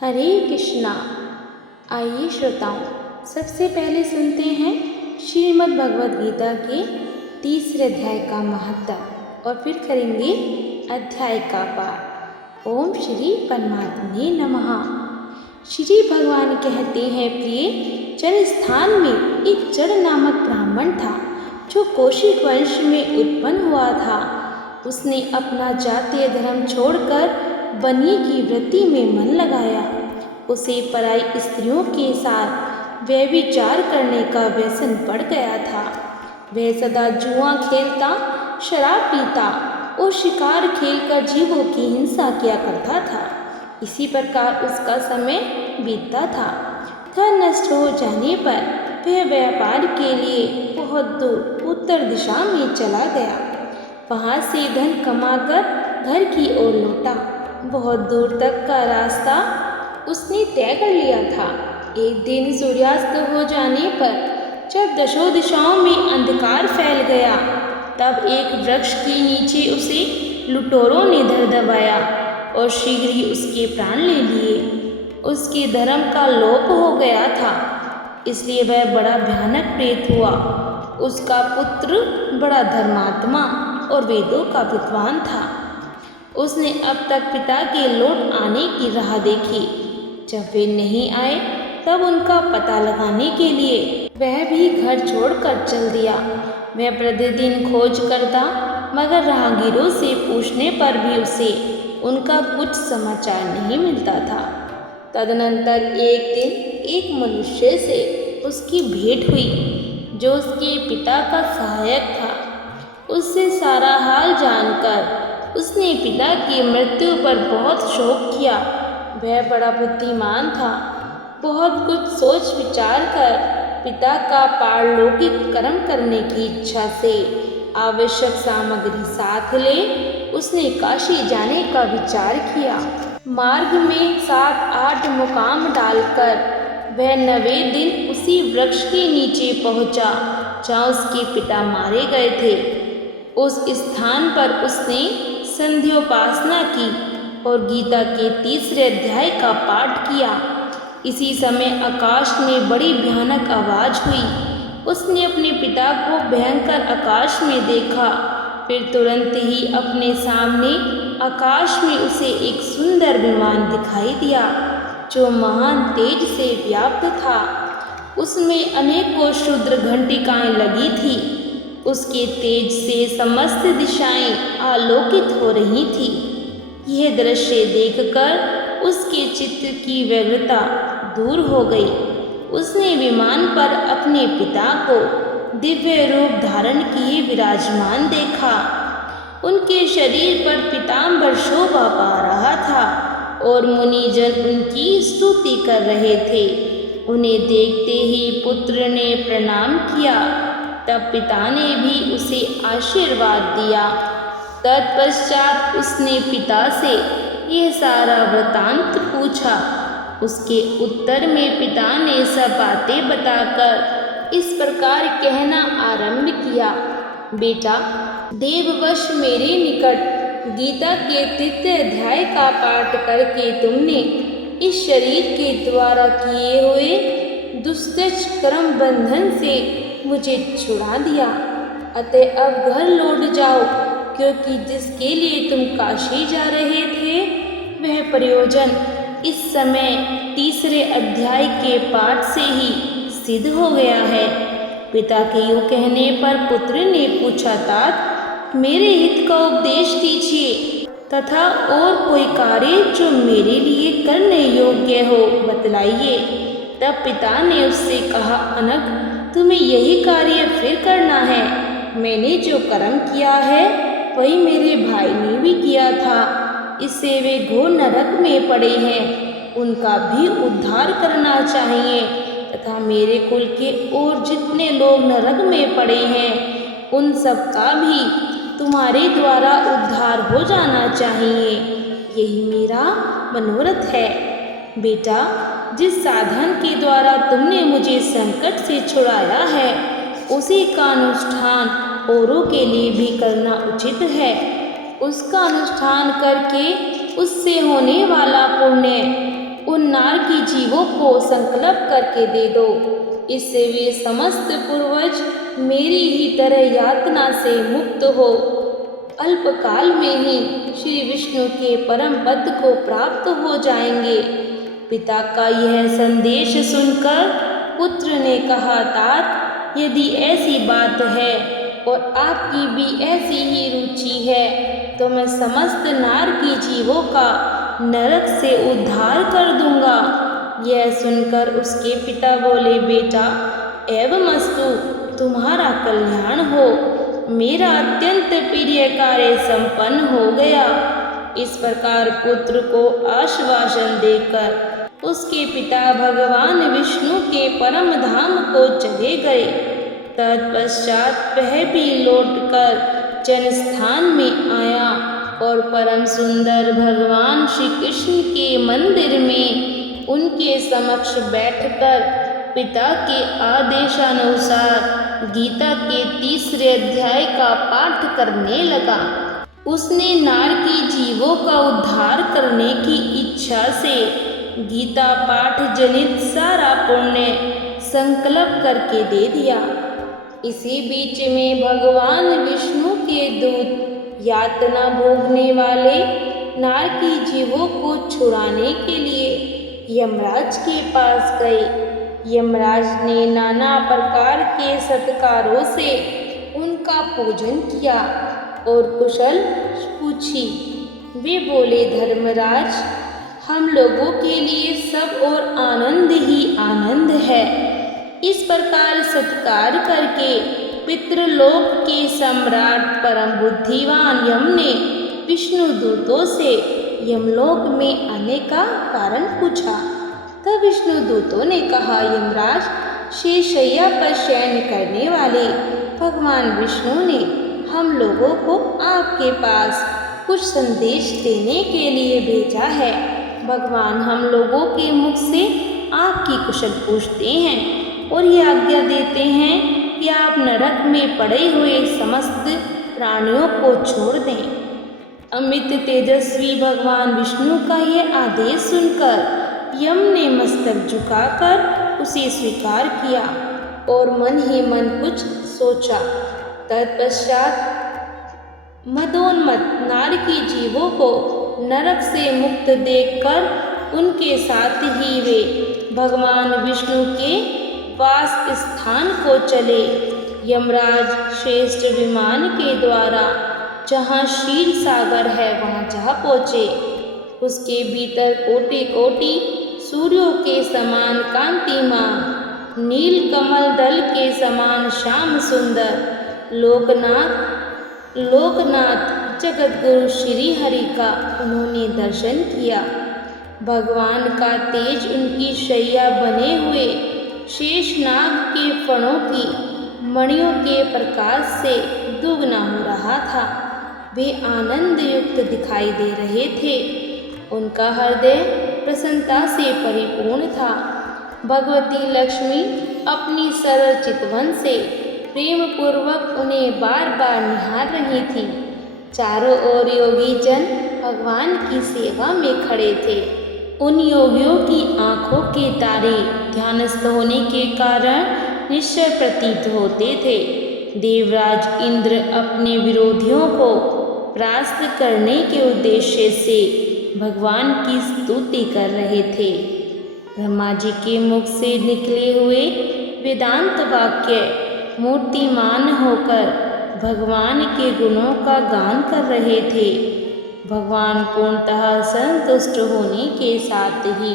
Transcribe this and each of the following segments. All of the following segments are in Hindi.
हरे कृष्णा। आइए श्रोताओं, सबसे पहले सुनते हैं श्रीमद् भगवद गीता के तीसरे अध्याय का महत्व और फिर करेंगे अध्याय का पाठ। ओम श्री परमात्मने नमः। श्री भगवान कहते हैं, प्रिय, जन स्थान में एक जड़ नामक ब्राह्मण था जो कौशिक वंश में उत्पन्न हुआ था। उसने अपना जातीय धर्म छोड़कर बनिए की वृत्ति में मन लगाया। उसे पराई स्त्रियों के साथ व्यभिचार करने का व्यसन पड़ गया था। वह सदा जुआ खेलता, शराब पीता और शिकार खेलकर जीवों की हिंसा किया करता था। इसी प्रकार उसका समय बीतता था। धन नष्ट हो जाने पर वह व्यापार के लिए बहुत दूर उत्तर दिशा में चला गया। वहाँ से धन कमाकर घर की ओर लौटा। बहुत दूर तक का रास्ता उसने तय कर लिया था। एक दिन सूर्यास्त हो जाने पर जब दशों दिशाओं में अंधकार फैल गया, तब एक वृक्ष के नीचे उसे लुटेरों ने धर दबाया और शीघ्र ही उसके प्राण ले लिए। उसके धर्म का लोप हो गया था, इसलिए वह बड़ा भयानक प्रेत हुआ। उसका पुत्र बड़ा धर्मात्मा और वेदों का विद्वान था। उसने अब तक पिता के लौट आने की राह देखी। जब वे नहीं आए, तब उनका पता लगाने के लिए वह भी घर छोड़कर चल दिया। वह प्रतिदिन खोज करता, मगर राहगीरों से पूछने पर भी उसे उनका कुछ समाचार नहीं मिलता था। तदनंतर एक दिन एक मनुष्य से उसकी भेंट हुई जो उसके पिता का सहायक था। उससे सारा हाल जानकर उसने पिता की मृत्यु पर बहुत शोक किया। वह बड़ा बुद्धिमान था। बहुत कुछ सोच विचार कर पिता का पारलौकिक कर्म करने की इच्छा से आवश्यक सामग्री साथ ले उसने काशी जाने का विचार किया। मार्ग में 7-8 मुकाम डालकर वह 9वें दिन उसी वृक्ष के नीचे पहुंचा जहाँ उसके पिता मारे गए थे। उस स्थान पर उसने संध्योपासना की और गीता के तीसरे अध्याय का पाठ किया। इसी समय आकाश में बड़ी भयानक आवाज हुई। उसने अपने पिता को भयंकर आकाश में देखा। फिर तुरंत ही अपने सामने आकाश में उसे एक सुंदर विमान दिखाई दिया जो महान तेज से व्याप्त था। उसमें अनेकों क्षुद्र घंटिकाएं लगी थी। उसके तेज से समस्त दिशाएं आलोकित हो रही थी। यह दृश्य देखकर उसके चित्त की व्यग्रता दूर हो गई। उसने विमान पर अपने पिता को दिव्य रूप धारण किए विराजमान देखा। उनके शरीर पर पीताम्बर शोभा पा रहा था और मुनिजन उनकी स्तुति कर रहे थे। उन्हें देखते ही पुत्र ने प्रणाम किया। तब पिता ने भी उसे आशीर्वाद दिया। तत्पश्चात उसने पिता से यह सारा वृतांत पूछा। उसके उत्तर में पिता ने सब बातें बताकर इस प्रकार कहना आरंभ किया, बेटा, देववश मेरे निकट गीता के तृतीय अध्याय का पाठ करके तुमने इस शरीर के द्वारा किए हुए दुष्कृत बंधन से मुझे छुड़ा दिया। अतः अब घर लौट जाओ, क्योंकि जिसके लिए तुम काशी जा रहे थे वह प्रयोजन इस समय तीसरे अध्याय के पाठ से ही सिद्ध हो गया है। पिता के यूँ कहने पर पुत्र ने पूछा, तात, मेरे हित का उपदेश दीजिए तथा और कोई कार्य जो मेरे लिए करने योग्य हो बतलाइए। तब पिता ने उससे कहा, अनग, तुम्हें यही कार्य फिर करना है। मैंने जो कर्म किया है वही मेरे भाई ने भी किया था। इससे वे घोर नरक में पड़े हैं, उनका भी उद्धार करना चाहिए तथा मेरे कुल के और जितने लोग नरक में पड़े हैं उन सब का भी तुम्हारे द्वारा उद्धार हो जाना चाहिए। यही मेरा मनोरथ है। बेटा, जिस साधन के द्वारा तुमने मुझे संकट से छुड़ाया है उसी का अनुष्ठान औरों के लिए भी करना उचित है। उसका अनुष्ठान करके उससे होने वाला पुण्य उन नार की जीवों को संकल्प करके दे दो। इससे वे समस्त पूर्वज मेरी ही तरह यातना से मुक्त हो अल्पकाल में ही श्री विष्णु के परम पद को प्राप्त हो जाएंगे। पिता का यह संदेश सुनकर पुत्र ने कहा, तात यदि ऐसी बात है और आपकी भी ऐसी ही रुचि है तो मैं समस्त नार की जीवों का नरक से उद्धार कर दूंगा। यह सुनकर उसके पिता बोले, बेटा एवमस्तु, तुम्हारा कल्याण हो, मेरा अत्यंत प्रिय कार्य संपन्न हो गया। इस प्रकार पुत्र को आश्वासन देकर उसके पिता भगवान विष्णु के परम धाम को चले गए। तत्पश्चात वह भी लौटकर जनस्थान में आया और परम सुंदर भगवान श्री कृष्ण के मंदिर में उनके समक्ष बैठकर पिता के आदेशानुसार गीता के 3 अध्याय का पाठ करने लगा। उसने नार की जीवों का उद्धार करने की इच्छा से गीता पाठ जनित सारा पुण्य संकल्प करके दे दिया। इसी बीच में भगवान विष्णु के दूत यातना भोगने वाले नार की जीवों को छुड़ाने के लिए यमराज के पास गए। यमराज ने नाना प्रकार के सत्कारों से उनका पूजन किया और कुशल पूछी। वे बोले, धर्मराज, हम लोगों के लिए सब और आनंद ही आनंद है। इस प्रकार सत्कार करके पितृलोक के सम्राट परम बुद्धिमान यम ने विष्णु दूतों से यमलोक में आने का कारण पूछा। तब विष्णु दूतों ने कहा, यमराज, शेषशय्या पर शयन करने वाले भगवान विष्णु ने हम लोगों को आपके पास कुछ संदेश देने के लिए भेजा है। भगवान हम लोगों के मुख से आपकी कुशल पूछते हैं और ये आज्ञा देते हैं कि आप नरक में पड़े हुए समस्त प्राणियों को छोड़ दें। अमित तेजस्वी भगवान विष्णु का यह आदेश सुनकर यम ने मस्तक झुकाकर उसे स्वीकार किया और मन ही मन कुछ सोचा। तत्पश्चात मदोन्मत्त नार की जीवों को नरक से मुक्त देखकर उनके साथ ही वे भगवान विष्णु के वास स्थान को चले। यमराज श्रेष्ठ विमान के द्वारा जहाँ क्षीर सागर है वहाँ जा पहुँचे। उसके भीतर कोटि कोटि सूर्यों के समान कांतिमान, नील कमल दल के समान श्याम सुंदर लोकनाथ जगतगुरु श्री हरि का उन्होंने दर्शन किया। भगवान का तेज उनकी शैया बने हुए शेषनाग के फणों की मणियों के प्रकाश से दुगना हो रहा था। वे आनंद युक्त दिखाई दे रहे थे। उनका हृदय प्रसन्नता से परिपूर्ण था। भगवती लक्ष्मी अपनी सरल चितवन से प्रेम पूर्वक उन्हें बार बार निहार रही थी। चारों ओर योगी जन भगवान की सेवा में खड़े थे। उन योगियों की आँखों के तारे ध्यानस्थ होने के कारण निश्चय प्रतीत होते थे। देवराज इंद्र अपने विरोधियों को परास्त करने के उद्देश्य से भगवान की स्तुति कर रहे थे। ब्रह्मा जी के मुख से निकले हुए वेदांत वाक्य मूर्तिमान होकर भगवान के गुणों का गान कर रहे थे। भगवान पूर्णतः संतुष्ट होने के साथ ही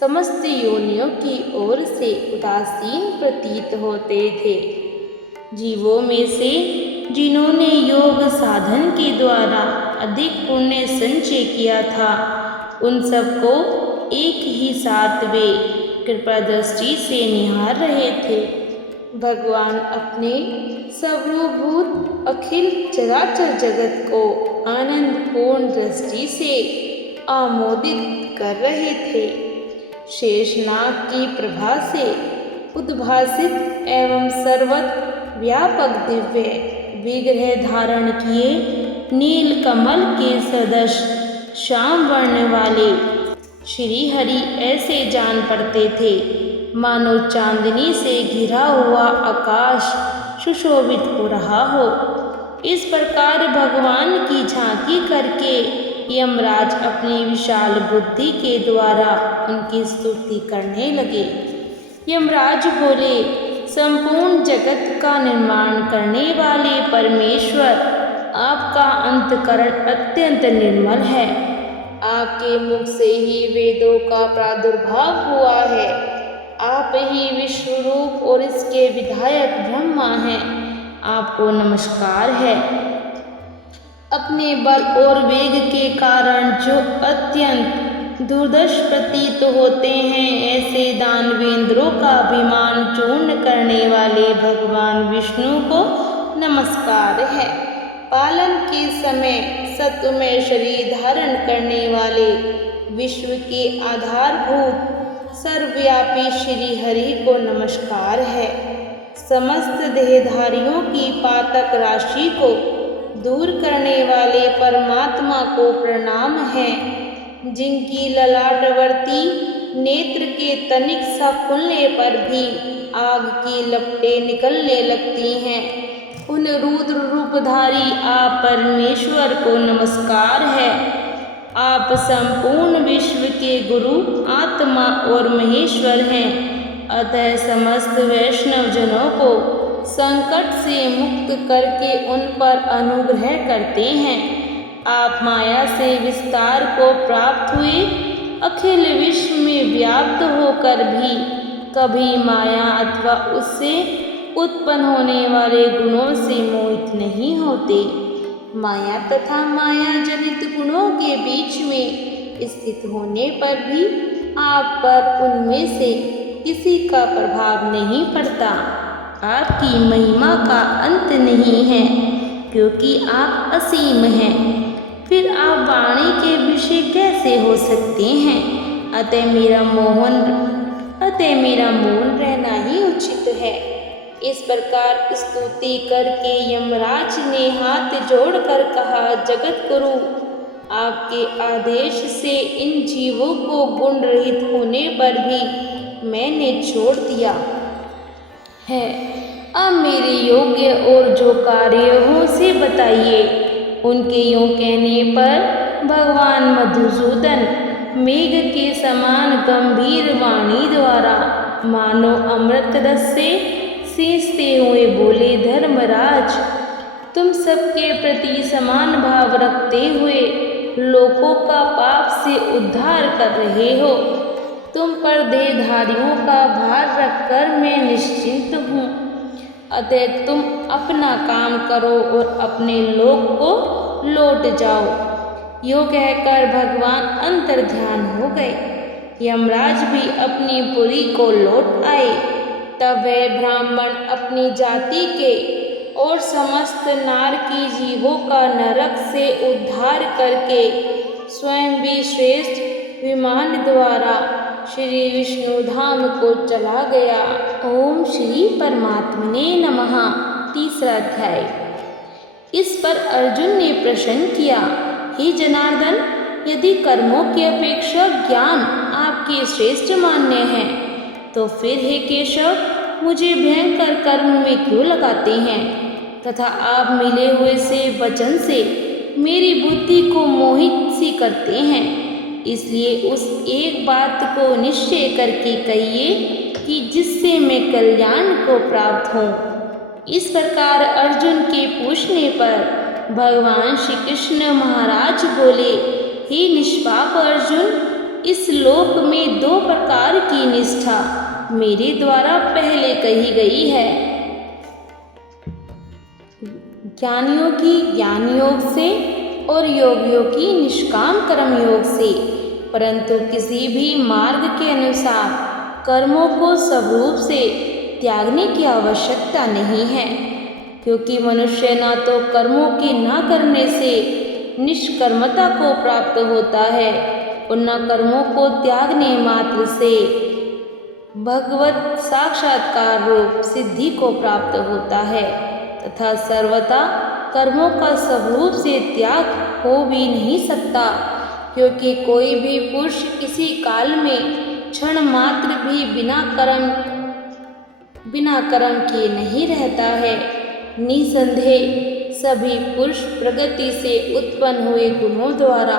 समस्त योनियों की ओर से उदासीन प्रतीत होते थे। जीवों में से जिन्होंने योग साधन के द्वारा अधिक पुण्य संचय किया था, उन सबको एक ही साथ वे कृपा दृष्टि से निहार रहे थे। भगवान अपने सर्वभूत अखिल चराचर जगत को आनंद पूर्ण दृष्टि से आमोदित कर रहे थे। शेषनाग की प्रभा से उद्भासित एवं सर्वत्र व्यापक दिव्य विग्रह धारण किए नील कमल के सदृश श्याम वर्ण वाले श्री हरि ऐसे जान पड़ते थे मानो चांदनी से घिरा हुआ आकाश सुशोभित हो रहा हो। इस प्रकार भगवान की झांकी करके यमराज अपनी विशाल बुद्धि के द्वारा उनकी स्तुति करने लगे। यमराज बोले, संपूर्ण जगत का निर्माण करने वाले परमेश्वर, आपका अंतःकरण अत्यंत निर्मल है। आपके मुख से ही वेदों का प्रादुर्भाव हुआ है। आप ही विश्व रूप और इसके विधायक ब्रह्मा हैं। आपको नमस्कार है। अपने बल और वेग के कारण जो अत्यंत दुर्दर्श प्रतीत होते हैं, ऐसे दानवेंद्रों का अभिमान चूर्ण करने वाले भगवान विष्णु को नमस्कार है। पालन के समय सत्वमय शरीर धारण करने वाले विश्व के आधारभूत सर्वव्यापी श्री हरि को नमस्कार है। समस्त देहधारियों की पातक राशि को दूर करने वाले परमात्मा को प्रणाम है। जिनकी ललाटवर्ती नेत्र के तनिक सा खुलने पर भी आग की लपटें निकलने लगती हैं, उन रुद्र रूपधारी आप परमेश्वर को नमस्कार है। आप संपूर्ण विश्व के गुरु, आत्मा और महेश्वर हैं। अतः समस्त वैष्णव जनों को संकट से मुक्त करके उन पर अनुग्रह करते हैं। आप माया से विस्तार को प्राप्त हुए, अखिल विश्व में व्याप्त होकर भी कभी माया अथवा उससे उत्पन्न होने वाले गुणों से मोहित नहीं होते। माया तथा माया जनित गुणों के बीच में स्थित होने पर भी आप पर उनमें से किसी का प्रभाव नहीं पड़ता। आपकी महिमा का अंत नहीं है, क्योंकि आप असीम हैं। फिर आप वाणी के विषय कैसे हो सकते हैं? अतः मेरा मौन रहना ही उचित है। इस प्रकार स्तुति करके यमराज ने हाथ जोड़कर कहा, जगत गुरु, आपके आदेश से इन जीवों को गुण रहित होने पर भी मैंने छोड़ दिया है। अब मेरे योग्य और जो कार्य हो से बताइए। उनके यूँ कहने पर भगवान मधुसूदन मेघ के समान गंभीर वाणी द्वारा मानो अमृत रस से सींचते हुए बोले, धर्मराज, तुम सबके प्रति समान भाव रखते हुए लोगों का पाप से उद्धार कर रहे हो। तुम पर देहधारियों का भार रखकर मैं निश्चिंत हूँ। अतः तुम अपना काम करो और अपने लोक को लौट जाओ। यो कहकर भगवान अंतर्ध्यान हो गए। यमराज भी अपनी पुरी को लौट आए। तब वह ब्राह्मण अपनी जाति के और समस्त नारकी जीवों का नरक से उद्धार करके स्वयं भी श्रेष्ठ विमान द्वारा श्री विष्णु धाम को चला गया। ओम श्री परमात्मने नमः। तीसरा अध्याय। इस पर अर्जुन ने प्रश्न किया, हे जनार्दन, यदि कर्मों की अपेक्षा ज्ञान आपके श्रेष्ठ मान्य हैं, तो फिर हे केशव, मुझे भयंकर कर्म में क्यों लगाते हैं तथा आप मिले हुए से वचन से मेरी बुद्धि को मोहित सी करते हैं। इसलिए उस एक बात को निश्चय करके कहिए कि जिससे मैं कल्याण को प्राप्त हूँ। इस प्रकार अर्जुन के पूछने पर भगवान श्री कृष्ण महाराज बोले, हे निष्पाप अर्जुन, इस लोक में दो प्रकार की निष्ठा मेरे द्वारा पहले कही गई है। ज्ञानियों की ज्ञान योग से और योगियों की निष्काम कर्म योग से, परंतु किसी भी मार्ग के अनुसार कर्मों को स्वरूप से त्यागने की आवश्यकता नहीं है, क्योंकि मनुष्य न तो कर्मों के न करने से निष्कर्मता को प्राप्त होता है और न कर्मों को त्यागने मात्र से भगवत साक्षात्कार रूप सिद्धि को प्राप्त होता है, तथा सर्वथा कर्मों का स्वरूप से त्याग हो भी नहीं सकता। क्योंकि कोई भी पुरुष किसी काल में क्षण मात्र भी बिना कर्म किए नहीं रहता है। निसंदेह सभी पुरुष प्रकृति से उत्पन्न हुए गुणों द्वारा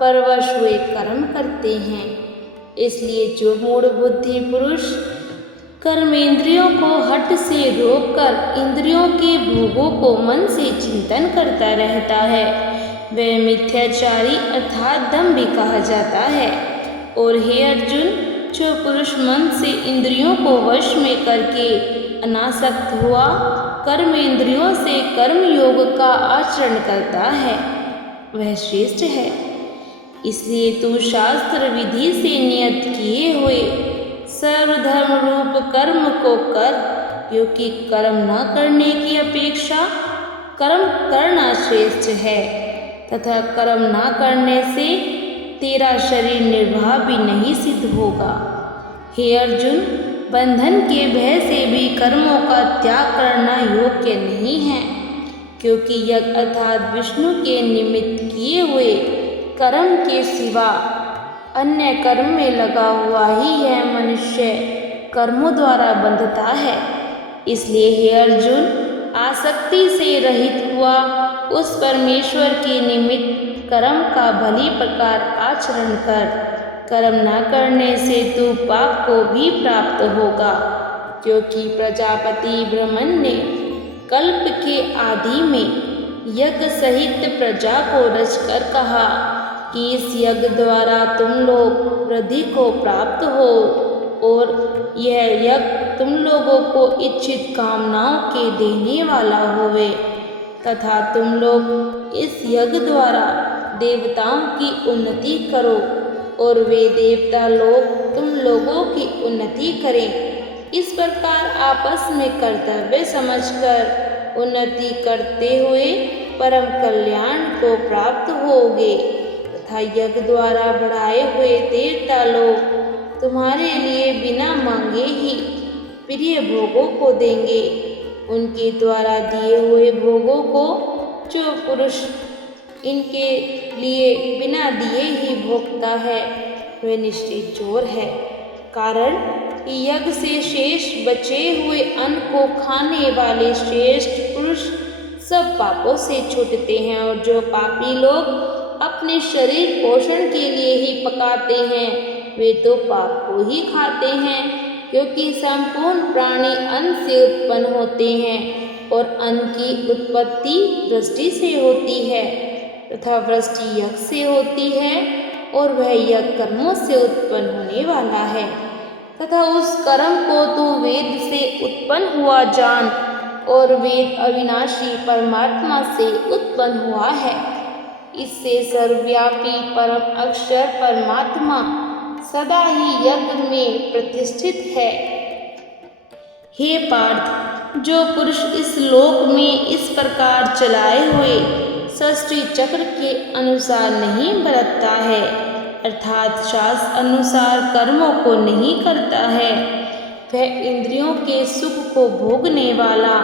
परवश हुए कर्म करते हैं। इसलिए जो मूढ़ बुद्धि पुरुष कर्मेंद्रियों को हठ से रोककर इंद्रियों के भोगों को मन से चिंतन करता रहता है, वह मिथ्याचारी अर्थात दंभी कहा जाता है। और हे अर्जुन, जो पुरुष मन से इंद्रियों को वश में करके अनासक्त हुआ कर्मेंद्रियों से कर्मयोग का आचरण करता है, वह श्रेष्ठ है। इसलिए तू शास्त्र विधि से नियत किए हुए सर्वधर्म रूप कर्म को कर, क्योंकि कर्म न करने की अपेक्षा कर्म करना श्रेष्ठ है, तथा कर्म न करने से तेरा शरीर निर्वाह भी नहीं सिद्ध होगा। हे अर्जुन, बंधन के भय से भी कर्मों का त्याग करना योग्य नहीं है, क्योंकि यज्ञ अर्थात विष्णु के निमित्त किए हुए कर्म के सिवा अन्य कर्म में लगा हुआ ही यह मनुष्य कर्मों द्वारा बंधता है। इसलिए हे अर्जुन, आसक्ति से रहित हुआ उस परमेश्वर के निमित्त कर्म का भली प्रकार आचरण कर। कर्म न करने से तू पाप को भी प्राप्त होगा, क्योंकि प्रजापति ब्रह्मन ने कल्प के आदि में यज्ञ सहित प्रजा को रचकर कहा कि इस यज्ञ द्वारा तुम लोग वृद्धि को प्राप्त हो, और यह यज्ञ तुम लोगों को इच्छित कामनाओं के देने वाला होवे, तथा तुम लोग इस यज्ञ द्वारा देवताओं की उन्नति करो, और वे देवता लोग तुम लोगों की उन्नति करें। इस प्रकार आपस में कर्तव्य समझकर उन्नति करते हुए परम कल्याण को प्राप्त होगे, तथा यज्ञ द्वारा बढ़ाए हुए देवता लोग तुम्हारे लिए बिना मांगे ही प्रिय भोगों को देंगे। उनके द्वारा दिए हुए भोगों को जो पुरुष इनके लिए बिना दिए ही भोगता है, वह निश्चित चोर है। कारण यज्ञ से शेष बचे हुए अन्न को खाने वाले श्रेष्ठ पुरुष सब पापों से छूटते हैं, और जो पापी लोग अपने शरीर पोषण के लिए ही पकाते हैं, वे तो पाप को ही खाते हैं, क्योंकि संपूर्ण प्राणी अन्न से उत्पन्न होते हैं, और अन्न की उत्पत्ति वृष्टि से होती है, तथा वृष्टि यज्ञ से होती है, और वह यज्ञ कर्मों से उत्पन्न होने वाला है। तथा उस कर्म को तू वेद से उत्पन्न हुआ जान, और वेद अविनाशी परमात्मा से उत्पन्न हुआ है। इससे सर्वव्यापी परम अक्षर परमात्मा सदा ही यज्ञ में प्रतिष्ठित है। हे पार्थ, जो पुरुष इस लोक में इस प्रकार चलाए हुए सृष्टि चक्र के अनुसार नहीं बरतता है, अर्थात शास्त्र अनुसार कर्मों को नहीं करता है, वह इंद्रियों के सुख को भोगने वाला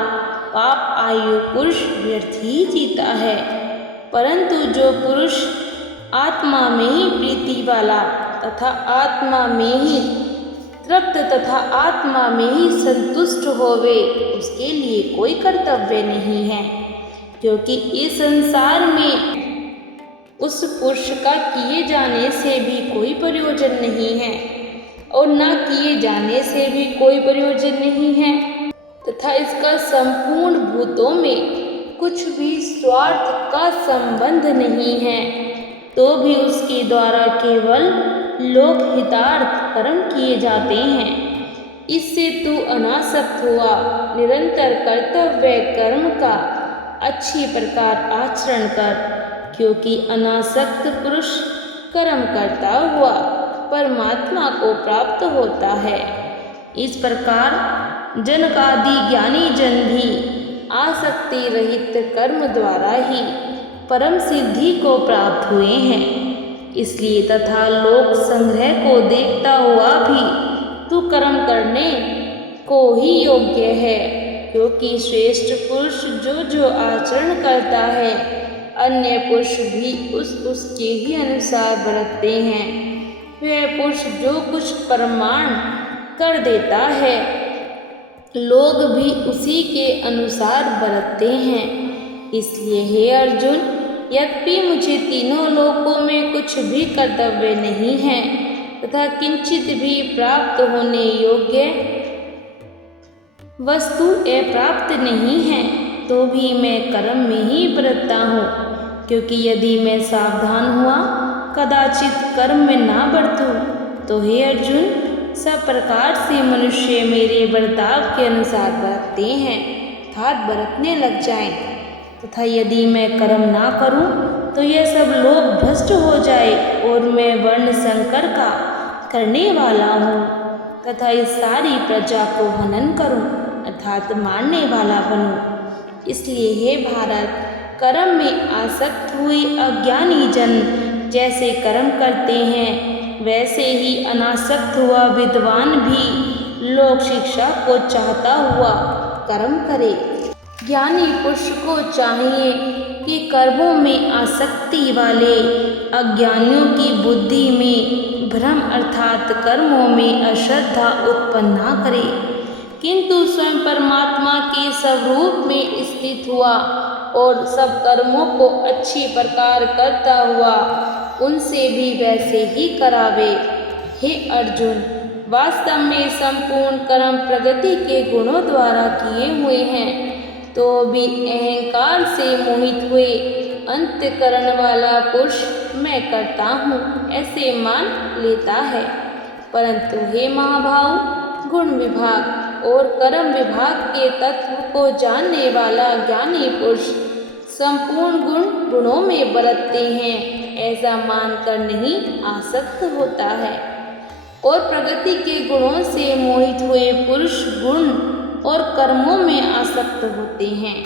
पाप आयु पुरुष व्यर्थ ही जीता है। परंतु जो पुरुष आत्मा में ही प्रीति वाला तथा आत्मा में ही तृप्त तथा आत्मा में ही संतुष्ट होवे, उसके लिए कोई कर्तव्य नहीं है, क्योंकि इस संसार में उस पुरुष का किए जाने से भी कोई प्रयोजन नहीं है, और न किए जाने से भी कोई प्रयोजन नहीं है, तथा इसका संपूर्ण भूतों में कुछ भी स्वार्थ का संबंध नहीं है, तो भी उसके द्वारा केवल लोक हितार्थ कर्म किए जाते हैं। इससे तू अनासक्त हुआ निरंतर कर्तव्य कर्म का अच्छी प्रकार आचरण कर, क्योंकि अनासक्त पुरुष कर्म करता हुआ परमात्मा को प्राप्त होता है। इस प्रकार जनकादि ज्ञानी जन भी आसक्ति रहित कर्म द्वारा ही परम सिद्धि को प्राप्त हुए हैं। इसलिए तथा लोक संग्रह को देखता हुआ भी तू कर्म करने को ही योग्य है, क्योंकि श्रेष्ठ पुरुष जो जो आचरण करता है अन्य पुरुष भी उसके ही अनुसार बरतते हैं। वह पुरुष जो कुछ प्रमाण कर देता है, लोग भी उसी के अनुसार बरतते हैं। इसलिए हे अर्जुन, यद्यपि मुझे तीनों लोकों में कुछ भी कर्तव्य नहीं है तथा किंचित भी प्राप्त होने योग्य वस्तु अप्राप्त नहीं है, तो भी मैं कर्म में ही बरतता हूँ, क्योंकि यदि मैं सावधान हुआ कदाचित कर्म में ना बरतूं, तो हे अर्जुन, सब प्रकार से मनुष्य मेरे बर्ताव के अनुसार बरतते हैं अर्थात बरतने लग जाएं, तथा यदि मैं कर्म ना करूं तो यह सब लोग भ्रष्ट हो जाए और मैं वर्ण संकर का करने वाला हूँ तथा इस सारी प्रजा को हनन करूं अर्थात मारने वाला बनूं। इसलिए हे भारत, कर्म में आसक्त हुए अज्ञानी जन जैसे कर्म करते हैं, वैसे ही अनासक्त हुआ विद्वान भी लोक शिक्षा को चाहता हुआ कर्म करे। ज्ञानी पुरुष को चाहिए कि कर्मों में आसक्ति वाले अज्ञानियों की बुद्धि में भ्रम अर्थात कर्मों में अश्रद्धा उत्पन्न न करे, किंतु स्वयं परमात्मा के स्वरूप में स्थित हुआ और सब कर्मों को अच्छी प्रकार करता हुआ उनसे भी वैसे ही करावे। हे अर्जुन, वास्तव में संपूर्ण कर्म प्रगति के गुणों द्वारा किए हुए हैं, तो भी अहंकार से मोहित हुए अंतःकरण वाला पुरुष मैं करता हूँ ऐसे मान लेता है। परंतु हे महाभाव, गुण विभाग और कर्म विभाग के तत्व को जानने वाला ज्ञानी पुरुष संपूर्ण गुणों में बरतते हैं ऐसा मानकर नहीं आसक्त होता है, और प्रगति के गुणों से मोहित हुए पुरुष गुण और कर्मों में आसक्त होते हैं।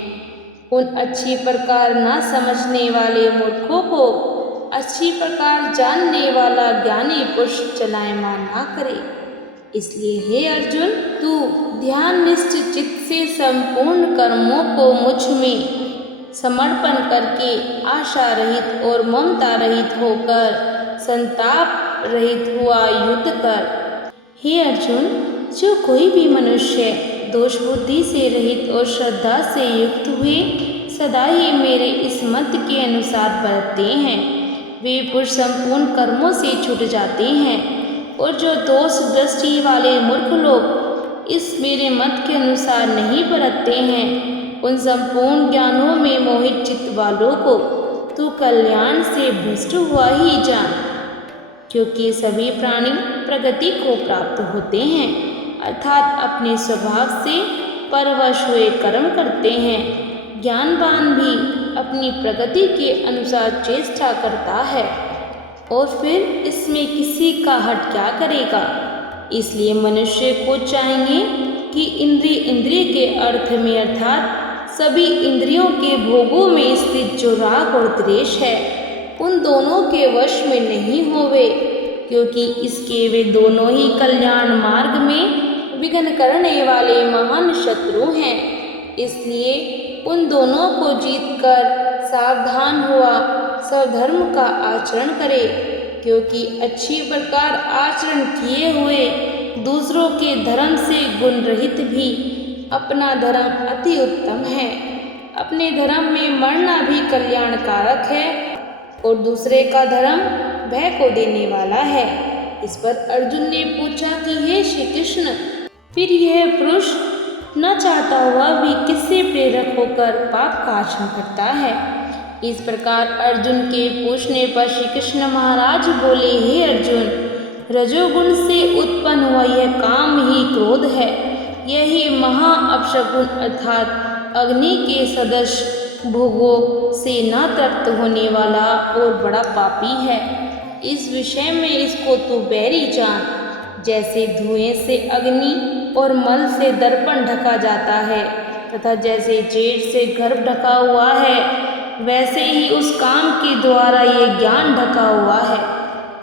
उन अच्छी प्रकार ना समझने वाले मूर्खों को अच्छी प्रकार जानने वाला ज्ञानी पुरुष चलायमान ना करे। इसलिए हे अर्जुन, तू ध्याननिष्ठ चित्त से संपूर्ण कर्मों को मुझ में समर्पण करके आशा रहित और ममता रहित होकर संताप रहित हुआ युद्ध कर। हे अर्जुन, जो कोई भी मनुष्य दोष बुद्धि से रहित और श्रद्धा से युक्त हुए सदा ही मेरे इस मत के अनुसार बरतते हैं, वे पुरुष संपूर्ण कर्मों से छूट जाते हैं। और जो दोष दृष्टि वाले मूर्ख लोग इस मेरे मत के अनुसार नहीं बरतते हैं, उन संपूर्ण ज्ञानों में मोहित चित्त वालों को तू कल्याण से भ्रष्ट हुआ ही जान, क्योंकि सभी प्राणी प्रगति को प्राप्त होते हैं अर्थात अपने स्वभाव से परवश हुए कर्म करते हैं। ज्ञानवान भी अपनी प्रगति के अनुसार चेष्टा करता है और फिर इसमें किसी का हट क्या करेगा। इसलिए मनुष्य को चाहिए कि इंद्रिय के अर्थ में अर्थात सभी इंद्रियों के भोगों में स्थित जो राग और द्वेष है, उन दोनों के वश में नहीं होवे, क्योंकि इसके वे दोनों ही कल्याण मार्ग में विघ्न करने वाले महान शत्रु हैं। इसलिए उन दोनों को जीतकर सावधान हुआ स्वधर्म का आचरण करे, क्योंकि अच्छी प्रकार आचरण किए हुए दूसरों के धर्म से गुण रहित भी अपना धर्म अति उत्तम है। अपने धर्म में मरना भी कल्याणकारक है और दूसरे का धर्म भय को देने वाला है। इस पर अर्जुन ने पूछा कि हे श्री कृष्ण, फिर यह पुरुष न चाहता हुआ भी किससे प्रेरक होकर पाप का आचरण करता है। इस प्रकार अर्जुन के पूछने पर श्री कृष्ण महाराज बोले, हे अर्जुन, रजोगुण से उत्पन्न हुआ यह काम ही क्रोध है। यही महा अपशकुन अर्थात अग्नि के सदृश भोगों से न तृप्त होने वाला और बड़ा पापी है। इस विषय में इसको तू बैरी जान। जैसे धुएं से अग्नि और मल से दर्पण ढका जाता है तथा जैसे जेठ से गर्भ ढका हुआ है, वैसे ही उस काम के द्वारा ये ज्ञान ढका हुआ है।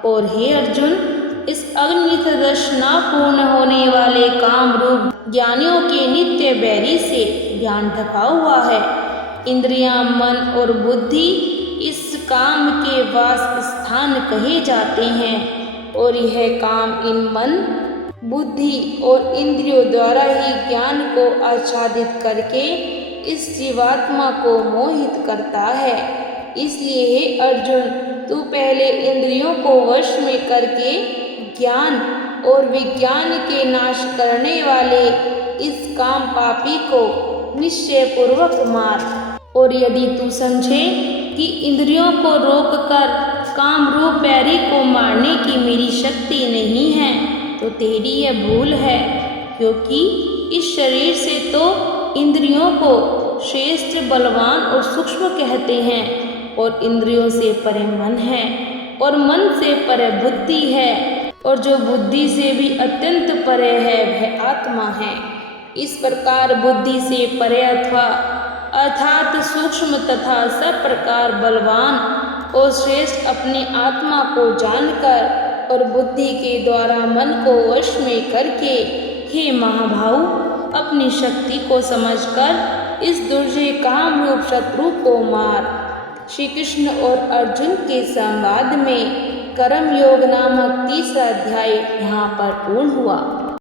और हे अर्जुन, इस अग्नि सदृश न पूर्ण होने वाले काम रूप ज्ञानियों के नित्य बैरी से ज्ञान ढका हुआ है। इंद्रियां, मन और बुद्धि काम के वास स्थान कहे जाते हैं और यह काम इन मन, बुद्धि और इंद्रियों द्वारा ही ज्ञान को आच्छादित करके इस जीवात्मा को मोहित करता है। इसलिए हे अर्जुन, तू पहले इंद्रियों को वश में करके ज्ञान और विज्ञान के नाश करने वाले इस काम पापी को निश्चय पूर्वक मार। और यदि तू समझे कि इंद्रियों को रोककर काम रूप बैरी को मारने की मेरी शक्ति नहीं है, तो तेरी यह भूल है, क्योंकि इस शरीर से तो इंद्रियों को श्रेष्ठ, बलवान और सूक्ष्म कहते हैं, और इंद्रियों से परे मन है, और मन से परे बुद्धि है, और जो बुद्धि से भी अत्यंत परे है वह आत्मा है। इस प्रकार बुद्धि से परे अर्थात सूक्ष्म तथा सब प्रकार बलवान और श्रेष्ठ अपनी आत्मा को जानकर और बुद्धि के द्वारा मन को वश में करके, हे महाभाव, अपनी शक्ति को समझकर इस दुर्जय काम रूप शत्रु को मार। श्री कृष्ण और अर्जुन के संवाद में कर्म योग नामक तीसरा अध्याय यहाँ पर पूर्ण हुआ।